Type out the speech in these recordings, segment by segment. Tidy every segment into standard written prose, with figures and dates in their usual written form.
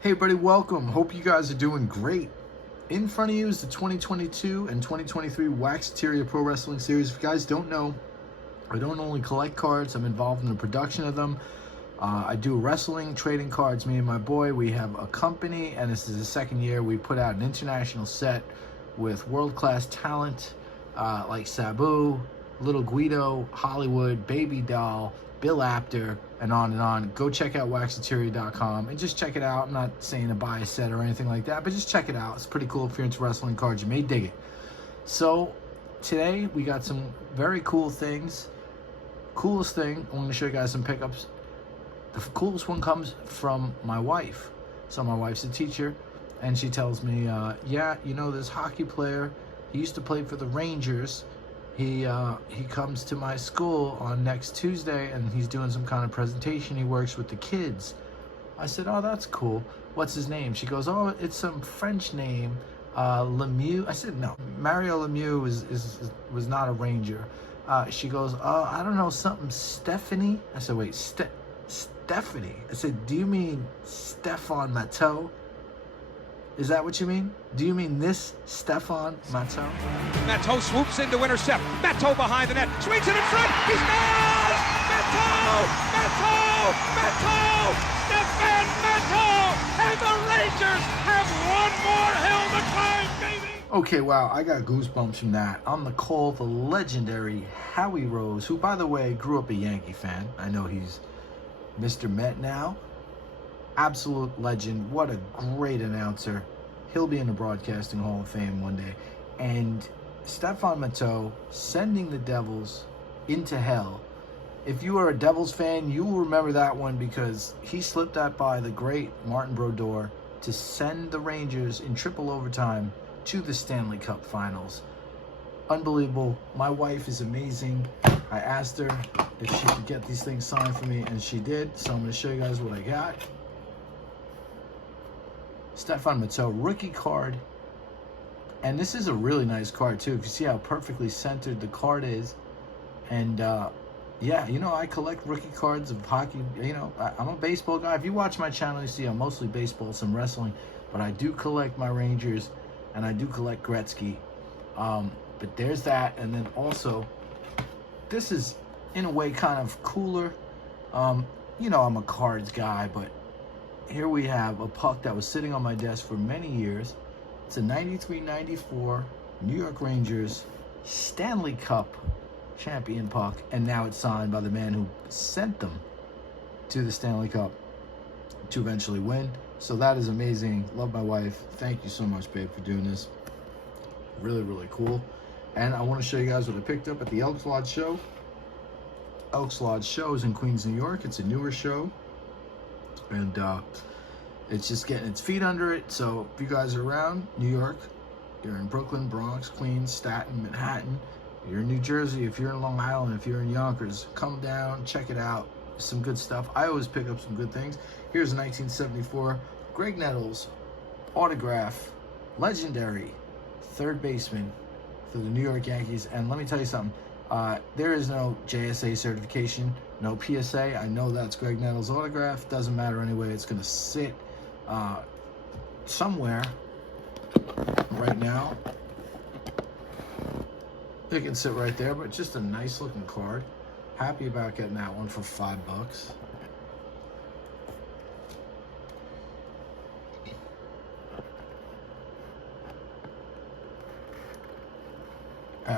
Hey everybody, welcome. Hope you guys are doing great. In front of you is the 2022 and 2023 Waxateria Pro Wrestling Series. If you guys don't know, I don't only collect cards, I'm involved in the production of them. I do wrestling, trading cards. Me and my boy, we have a company, and this is the second year. We put out an international set with world-class talent like Sabu, Little Guido, Hollywood, Baby Doll, Bill Apter, and on and on. Go check out waxateria.com and just check it out. I'm not saying to buy a set or anything like that, but just check it out. It's pretty cool. If you're into wrestling cards, you may dig it. So today we got some very cool things. Coolest thing, I'm going to show you guys some pickups. The coolest one comes from my wife. So my wife's a teacher, and she tells me, yeah, you know, this hockey player, he used to play for the Rangers. He comes to my school on next Tuesday, and he's doing some kind of presentation. He works with the kids. I said, oh, that's cool. What's his name? She goes, oh, it's some French name, Lemieux. I said, no, Mario Lemieux was not a Ranger. She goes, oh, I don't know, something Stephanie. I said, wait, Stephanie? I said, do you mean Stefan Matteau? Is that what you mean? Do you mean this Stefan Matteau? Matteau swoops in to intercept. Matteau behind the net. Swings it in front. He scores! Matteau! Matteau! Matteau! Stefan Matteau! And the Rangers have one more hill to climb, baby! Okay, wow, I got goosebumps from that. On the call, the legendary Howie Rose, who, by the way, grew up a Yankee fan. I know he's Mr. Met now. Absolute legend. What a great announcer. He'll be in the Broadcasting Hall of Fame one day. And Stefan Matteau sending the Devils into hell. If you are a Devils fan, you will remember that one because he slipped that by the great Martin Brodeur to send the Rangers in triple overtime to the Stanley Cup Finals. Unbelievable. My wife is amazing. I asked her if she could get these things signed for me, and she did. So I'm going to show you guys what I got. Stefan Matteau, rookie card. And this is a really nice card, too. If you see how perfectly centered the card is. And, yeah, you know, I collect rookie cards of hockey. You know, I'm a baseball guy. If you watch my channel, you see I'm mostly baseball, some wrestling. But I do collect my Rangers, and I do collect Gretzky. But there's that. And then also, this is, in a way, kind of cooler. You know, I'm a cards guy, but here we have a puck that was sitting on my desk for many years. It's a 93-94 New York Rangers Stanley Cup champion puck, and now it's signed by the man who sent them to the Stanley Cup to eventually win. So that is amazing. Love my wife. Thank you so much, babe, for doing this. Really, really cool. And I want to show you guys what I picked up at the Elks Lodge show. Elks Lodge show is in Queens, New York. It's a newer show. And it's just getting its feet under it. So if you guys are around New York, you're in Brooklyn, Bronx, Queens, Staten, Manhattan, you're in New Jersey, if you're in Long Island, if you're in Yonkers, come down, check it out. Some good stuff. I always pick up some good things. Here's a 1974 Greg Nettles autograph, legendary third baseman for the New York Yankees. And let me tell you something. There is no JSA certification, no PSA. I know that's Greg Nettles' autograph. Doesn't matter anyway. It's going to sit somewhere right now. It can sit right there, but just a nice looking card. Happy about getting that one for $5.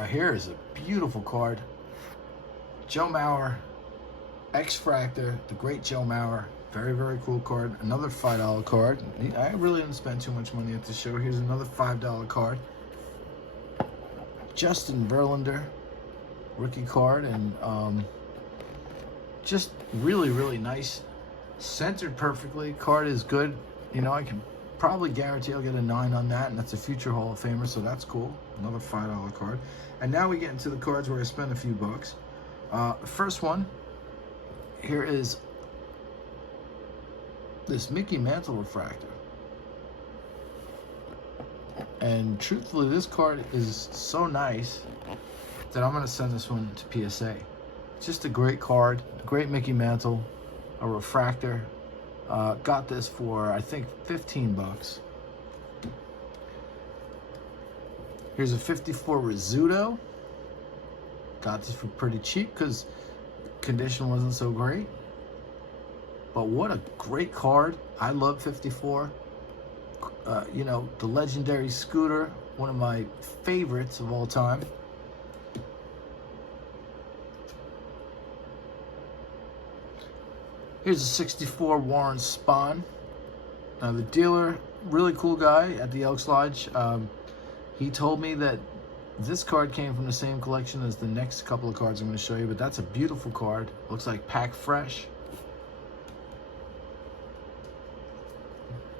Here is a beautiful card. Joe Mauer, X-Fractor, the great Joe Mauer. Very, very cool card. Another $5 card. I really didn't spend too much money at this show. Here's another $5 card. Justin Verlander, rookie card. And just really, really nice. Centered perfectly. Card is good. You know, I can probably guarantee I'll get a 9 on that, and that's a future Hall of Famer, so that's cool. Another $5 card. And now we get into the cards where I spend a few bucks. The first one here is this Mickey Mantle refractor. And truthfully, this card is so nice that I'm going to send this one to PSA. Just a great card, a great Mickey Mantle, a refractor. Got this for, I think, 15 bucks. Here's a 54 Rizzuto. Got this for pretty cheap because condition wasn't so great. But what a great card. I love 54. You know, the legendary Scooter, one of my favorites of all time. Here's a 64 Warren Spahn. Now the dealer, really cool guy at the Elks Lodge. He told me that this card came from the same collection as the next couple of cards I'm going to show you, but that's a beautiful card. Looks like pack fresh.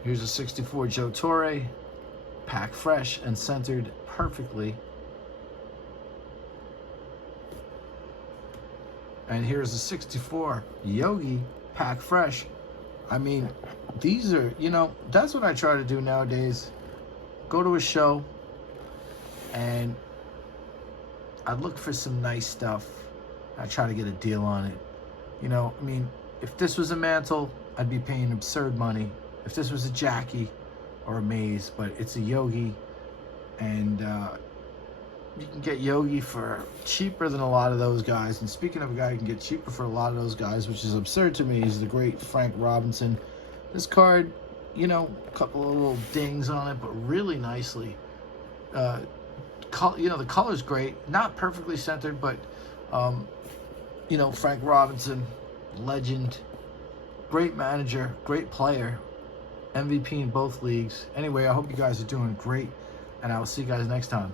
Here's a 64 Joe Torre, pack fresh and centered perfectly. And here's a 64 Yogi, pack fresh. I mean, these are, you know, that's what I try to do nowadays. Go to a show and I look for some nice stuff. I try to get a deal on it. You know, I mean, if this was a Mantle, I'd be paying absurd money. If this was a Jackie or a Maze, but it's a Yogi, and you can get Yogi for cheaper than a lot of those guys. And speaking of a guy who can get cheaper for a lot of those guys, which is absurd to me, is the great Frank Robinson. This card, you know, a couple of little dings on it, but really nicely. You know, the color's great, not perfectly centered, but you know, Frank Robinson, legend, great manager, great player, MVP in both leagues. Anyway, I hope you guys are doing great, and I will see you guys next time.